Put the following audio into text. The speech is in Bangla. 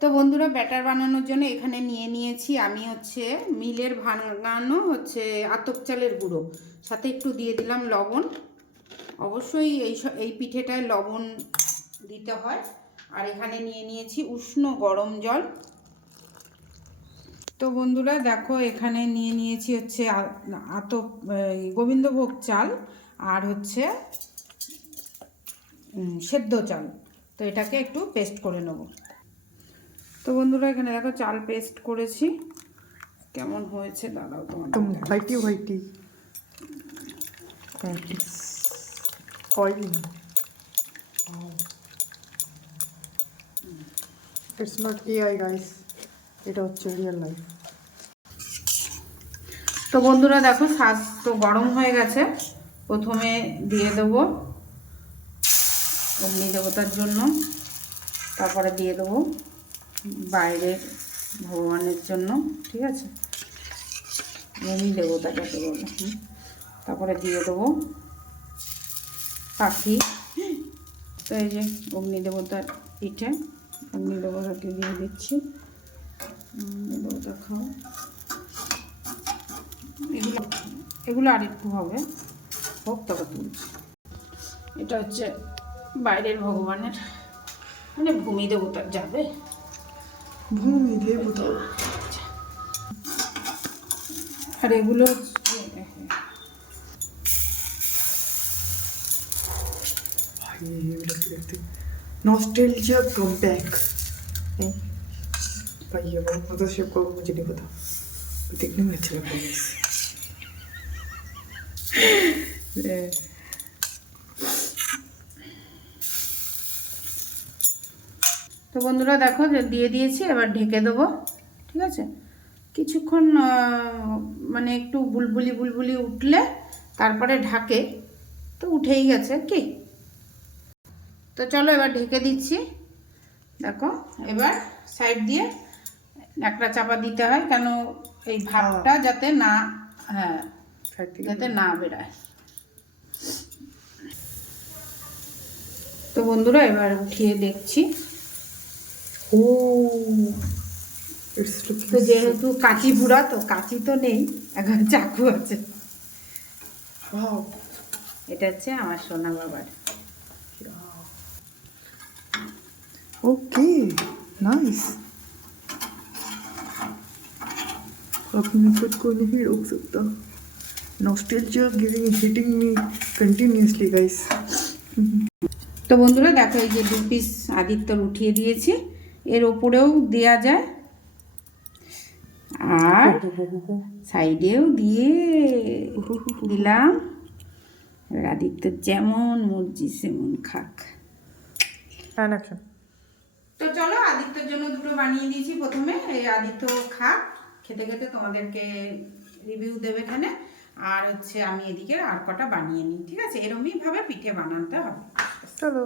তো বন্ধুরা, ব্যাটার বানানোর জন্য এখানে নিয়ে নিয়েছি আমি হচ্ছে মিলের ভাঙানো হচ্ছে আতপ চালের গুঁড়ো, সাথে একটু দিয়ে দিলাম লবণ। অবশ্যই এই পিঠেটায় লবণ দিতে হয়। আর এখানে নিয়ে নিয়েছি উষ্ণ গরম জল। তো বন্ধুরা দেখো, এখানে নিয়ে নিয়েছি হচ্ছে আতপ গোবিন্দভোগ চাল আর হচ্ছে সেদ্ধ চাল। তো এটাকে একটু পেস্ট করে নেব। তো বন্ধুরা, এখানে দেখো চাল পেস্ট করেছি, কেমন হয়েছে দাঁড়াও তোমাদের whitey oily. It's not AI guys, এটা হচ্ছে রিয়েল লাইফ। তো বন্ধুরা দেখো, শাঁস তো গরম হয়ে গেছে। প্রথমে দিয়ে দেবো অগ্নি দেবতার জন্য, তারপরে দিয়ে দেবো বাইরের ভগবানের জন্য, ঠিক আছে, অগ্নি দেবতাটাকে বলে। তারপরে দিয়ে দেবো পাখি। তো এই যে অগ্নি দেবতার পিঠে, অগ্নি দেবতাকে দিয়ে দিচ্ছি। অগ্নি দেবতা খাও। এগুলো আর একটু হবে, হোক তবে তুলছি। এটা হচ্ছে বাইরের ভগবানের, মানে ভূমি দেবতার যাবে। ভূমি দেবতা। আর এগুলো नॉस्टैल्जिया कम बैक। भाई ये बहुत मतलब शेप का मुझे नहीं पता, देखने में अच्छा लगता है। তো বন্ধুরা দেখো দিয়ে দিয়েছি, এবার ঢেকে দেবো, ঠিক আছে। কিছুক্ষণ মানে একটু বুলবুলি বুলবুলি উঠলে তারপরে ঢাকে, তো উঠেই গেছে কি। তো চলো এবার ঢেকে দিচ্ছি। দেখো এবার সাইড দিয়ে একটা চাপা দিতে হয়, কেন এই ভাবটা যাতে না, হ্যাঁ, যাতে না বেরায়। তো বন্ধুরা এবার উঠিয়ে দেখছি। ও তো যেহেতু কাঁচি বুড়া, তো কাঁচি তো নেই, এখন চাকু আছে। এটা হচ্ছে আমার সোনা বাবার। Okay nice. अब मैं खुद को नहीं रोक सकता। Nostalgia giving hitting me continuously guys. তো বন্ধুরা দেখো, এই যে 2 পিস আদিত্যর উঠিয়ে দিয়েছি, এর ওপরেও দেয়া যায় আর সাইডেও দিয়ে দিলাম। আদিত্যর যেমন মর্জি সেমন খাক। তো চলো, আদিত্যর জন্য দুটো বানিয়ে দিয়েছি প্রথমে। এই আদিত্য খাক, খেতে খেতে তোমাদেরকে রিভিউ দেবে এখানে। আর হচ্ছে আমি এদিকে আর কটা বানিয়ে নিই, ঠিক আছে। এরকমই ভাবে পিঠে বানাতে হবে। চলো।